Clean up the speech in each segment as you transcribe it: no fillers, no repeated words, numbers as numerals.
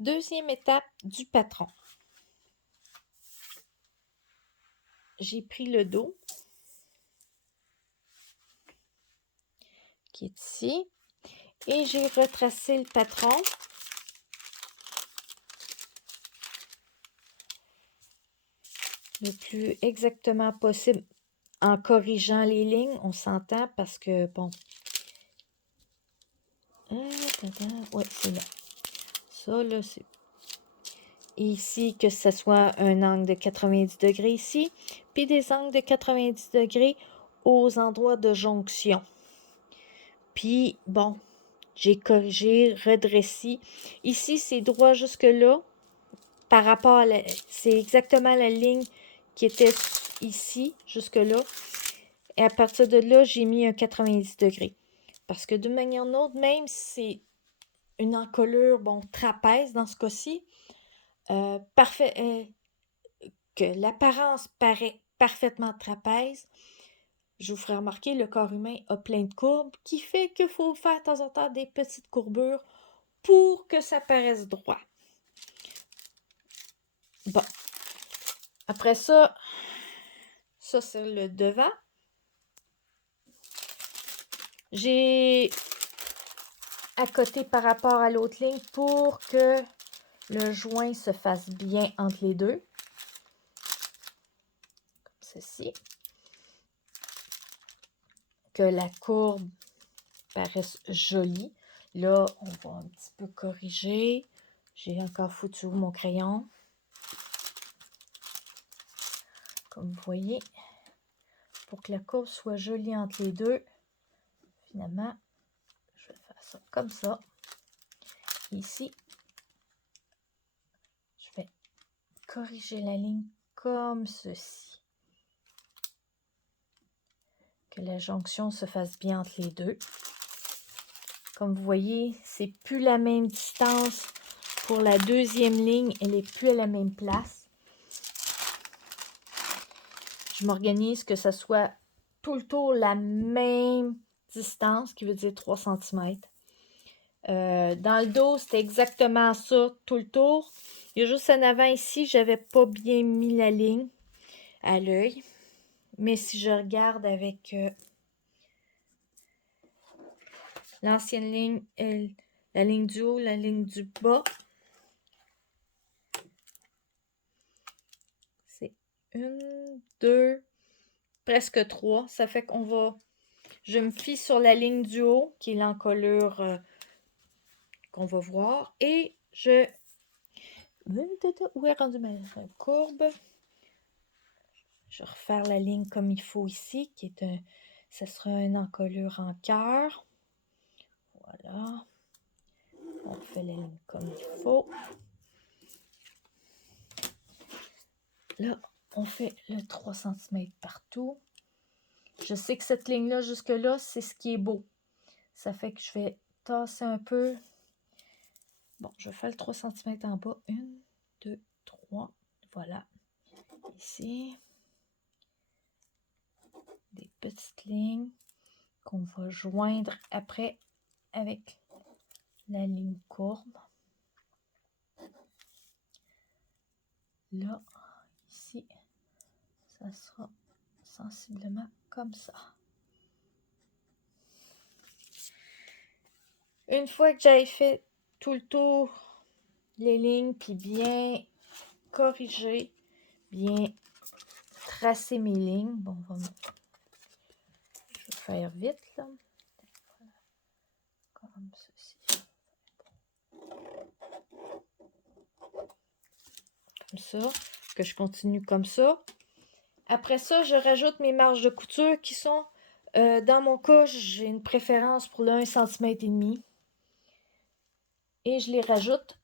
Deuxième étape du patron. J'ai pris le dos qui est ici et j'ai retracé le patron le plus exactement possible en corrigeant les lignes. On s'entend parce que, bon... Ouais, c'est là. Ça, là, c'est... Ici, que ce soit un angle de 90 degrés ici, puis des angles de 90 degrés aux endroits de jonction. Puis, bon, j'ai corrigé, redressé. Ici, c'est droit jusque-là. Par rapport à la... C'est exactement la ligne qui était ici, jusque-là. Et à partir de là, j'ai mis un 90 degrés. Parce que d'une manière ou d'une autre, même si c'est une encolure, bon, trapèze dans ce cas-ci, que l'apparence paraît parfaitement trapèze, je vous ferai remarquer, le corps humain a plein de courbes, qui fait qu'il faut faire de temps en temps des petites courbures pour que ça paraisse droit. Bon. Après ça, ça c'est le devant. J'ai accoté par rapport à l'autre ligne pour que le joint se fasse bien entre les deux. Comme ceci. Que la courbe paraisse jolie. Là, on va un petit peu corriger. J'ai encore foutu mon crayon. Comme vous voyez, pour que la courbe soit jolie entre les deux, finalement, je vais faire ça comme ça. Ici, je vais corriger la ligne comme ceci. Que la jonction se fasse bien entre les deux. Comme vous voyez, c'est plus la même distance pour la deuxième ligne. Elle n'est plus à la même place. Je m'organise que ce soit tout le tour la même distance, qui veut dire 3 cm. Dans le dos, c'était exactement ça, tout le tour. Il y a juste en avant ici, j'avais pas bien mis la ligne à l'œil. Mais si je regarde avec l'ancienne ligne, la ligne du haut, la ligne du bas, c'est 1, 2, presque 3. Ça fait qu'on va... Je me fie sur la ligne du haut, qui est l'encolure qu'on va voir. Et je... Où est rendue ma courbe? Je vais refaire la ligne comme il faut ici, qui est un... Ça sera une encolure en cœur. Voilà. On fait la ligne comme il faut. Là, on fait le 3 cm partout. Je sais que cette ligne-là, jusque-là, c'est ce qui est beau. Ça fait que je vais tasser un peu. Bon, je fais le 3 cm en bas. 1, 2, 3. Voilà. Ici. Des petites lignes qu'on va joindre après avec la ligne courbe. Là, ici, ça sera sensiblement comme ça. Une fois que j'ai fait tout le tour, les lignes, puis bien corriger, bien tracer mes lignes. Bon, je vais faire vite, là. Comme ceci. Comme ça, que je continue comme ça. Après ça, je rajoute mes marges de couture qui sont, dans mon cas, j'ai une préférence pour le 1,5 cm. Et je les rajoute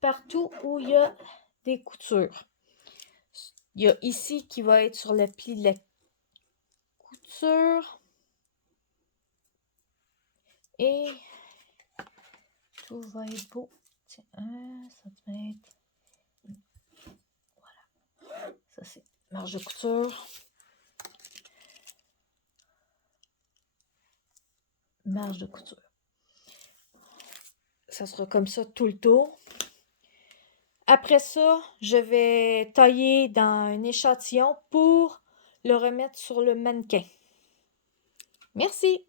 partout où il y a des coutures. Il y a ici qui va être sur le pli de la couture. Et tout va être beau. Tiens, 1 cm. Voilà. Ça, c'est marge de couture. Marge de couture. ça sera comme ça tout le tour. Après ça, je vais tailler dans un échantillon pour le remettre sur le mannequin. Merci!